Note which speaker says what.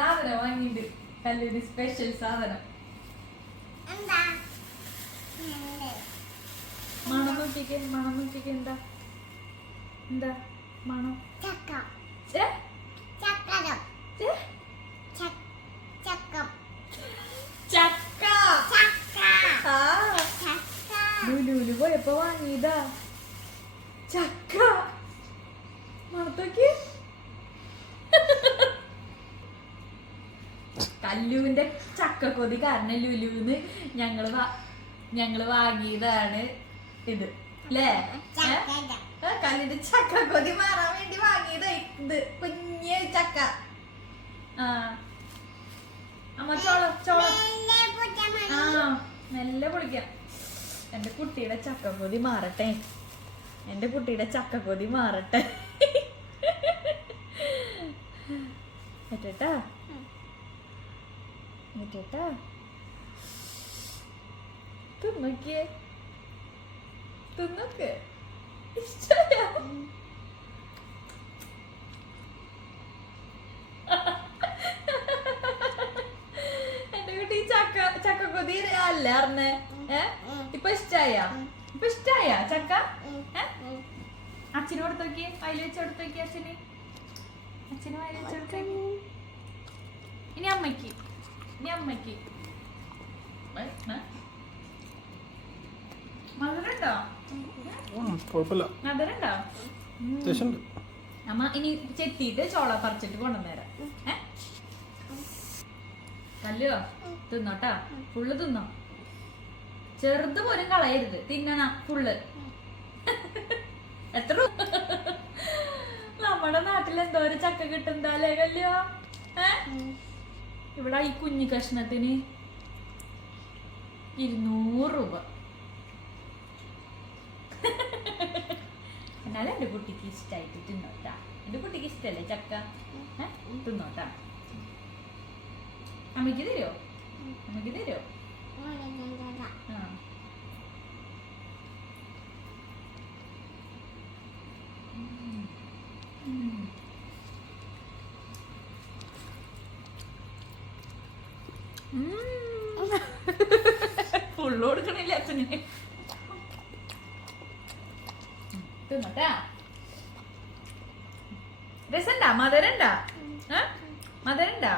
Speaker 1: സാധനം വാങ്ങിണ്ട് നല്ലൊരു സ്പെഷ്യൽ സാധനം.
Speaker 2: മണമുട്ടിക്ക്
Speaker 1: മണം നോക്കിക്ക് മണം നോക്കിക്ക് എന്താ? എന്താ മണം?
Speaker 2: ചക്ക.
Speaker 1: ലുലുലു പോയപ്പോ വാങ്ങിയതാ. ചക്ക. മണത്തോക്കി കല്ലുവിന്റെ ചക്കക്കൊതി കാരണം ലുലുന്ന് ഞങ്ങൾ ഞങ്ങൾ വാങ്ങിയതാണ് ഇത്. ല്ലേ? ഏ?
Speaker 2: ചക്ക
Speaker 1: ആ, കല്ലിന്റെ ചക്കക്കൊതി മാറാൻ വേണ്ടി വാങ്ങിയതാ ഇത്. കുഞ്ഞ് ചക്ക. ആ. അമ്മ ചോള ചോള. ആ നല്ല പൊളിക്കാം എന്റെ കുട്ടിയുടെ ചക്കക്കൊതി മാറട്ടെ. എന്റെ കുട്ടിയുടെ ചക്കക്കൊതി മാറട്ടെ. ഏറ്റാ ഏറ്റാ തിന്നോക്കിയേ തിന്നോക്ക് ഇഷ്ടമായോ എന്റെ കുട്ടി ചക്ക ചക്കക്കൊതി അല്ല അറിഞ്ഞേ ഏ ഇപ്പൊ ഇഷ്ടായ ഇപ്പൊ ഇഷ്ടായ ചക്ക അച്ഛന് കൊടുത്ത് നോക്കി വയൽ വെച്ച് കൊടുത്ത് നോക്കി അച്ഛന് അച്ഛന് വയൽ വെച്ച് കൊടുത്ത് ഇനി അമ്മയ്ക്ക് ഇനി അമ്മയ്ക്ക്? മധുരണ്ടോ
Speaker 3: കുഴപ്പമില്ല.
Speaker 1: മധുരണ്ടോ
Speaker 3: അത്യാവശ്യം
Speaker 1: അമ്മ ഇനി ചെത്തിയിട്ട് ചോള പറിച്ചിട്ട് കൊണ്ടുവന്നേരാം. ഏ? കല്ലോ തിന്നോട്ടാ? ഫുള്ള് തിന്നോ? ചെറുത് പോലും കളയരുത്. തിന്നണ ഫുള്ള്. എത്ര നമ്മുടെ നാട്ടിൽ എന്തോ ഒരു ചക്ക കിട്ടുന്നതല്ലേ കല്ലോ ഏ? ഇവിടെ ഈ കുഞ്ഞു കഷ്ണത്തിന് ഇരുന്നൂറ് രൂപ. എന്നാലും എന്റെ കുട്ടിക്ക് ഇഷ്ടമായിട്ട് തിന്നോട്ടാ. എന്റെ കുട്ടിക്ക് ഇഷ്ടമല്ലേ ചക്ക? തിന്നോട്ടാ. അമ്മയ്ക്ക് തരുമോ അമ്മയ്ക്ക് തരുമോ ഫുള്ള് കൊടുക്കണില്ല അച്ഛന്? തിന്നട്ടാ? രസണ്ടാ? മധുരണ്ടാ? മധുരണ്ടാ?